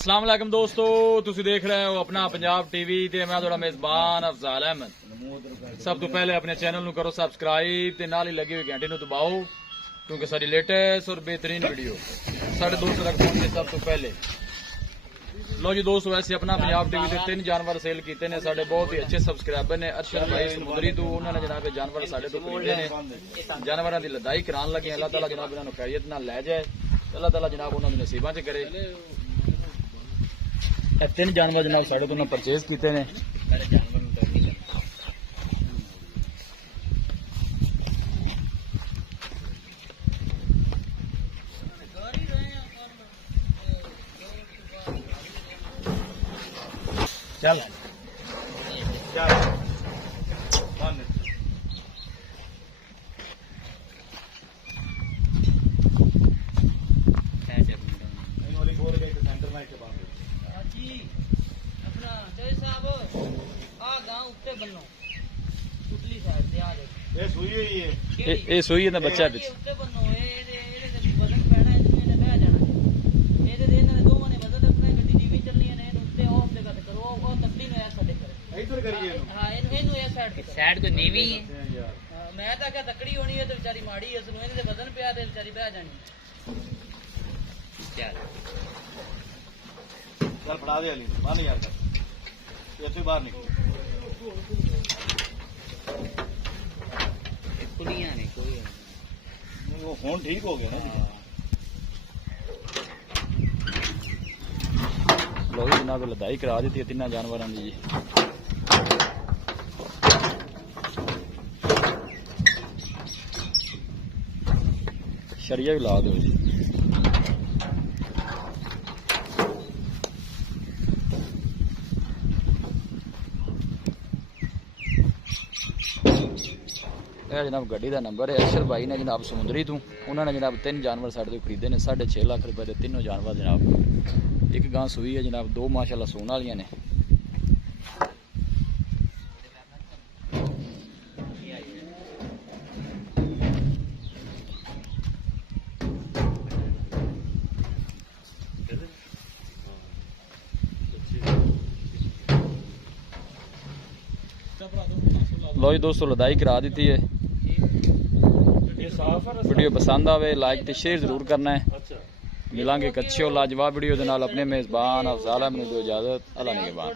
अस्सलाम वालेकुम दोस्तों, तुसी देख रहे हो अपना पंजाब टीवी ते मैं थोड़ा मेजबान अफजाल अहमद। सब तो पहले अपने चैनल नु करो सब्सक्राइब ते नाल ही लगी हुई घंटी नु दबाओ क्योंकि सारी लेटेस्ट और बेहतरीन वीडियो साढ़े दोस्तों तक पहुंचे सब तो पहले। लो जी दोस्तों, वैसे अपना पंजाब टीवी ते 3 जानवर सेल किए ने साढ़े बहुत ही अच्छे सब्सक्राइबर ने। अरशद भाई समुद्री तो उन्होंने जनाब जानवर साढ़े तो खरीदे ने, जानवरों की लदाई करान लगे। अल्लाह ताला जनाब इन्होंने खैरियत नाल लै जाए, अल्लाह ताला जनाब उन्होंने नसीबा च करे। 3 जानवर जनाब साढ़े तो परचेज किए ने। चल ये सुई है ना बच्चा पिछे साइड को नीवी है। मैं तो क्या तकड़ी होनी है तो बेचारी माड़ी है, इन्हें वजन पे आ बेचारी बह जानी। चल फड़ा दे अली मान यार कर बाहर निकल खुलियां नहीं कोई वो फोन ठीक हो गया ना। लो जी जनाब लदाई करा दी थी 3 जानवरों की जी। शरिया भी ला दो जी। जनाब गड्डी का नंबर है अरशद भाई ने जनाब समुद्री तू उन्होंने जनाब 3 जानवर साढ़े तो खरीदे ने 6.5 लाख रुपए के तीनों जानवर जनाब। एक गां सूई है जनाब, 2 माशाल्लाह सून वालियां ने। लो जी दोस्तों लदाई करा दी है। वीडियो पसंद आवे लाइक ते शेयर जरूर करना है। मिलांगे एक अच्छी और लाजवाब वीडियो दे नाल। अपने मेजबान अफजाल अहमद को इजाजत। अल्लाह निगहबान।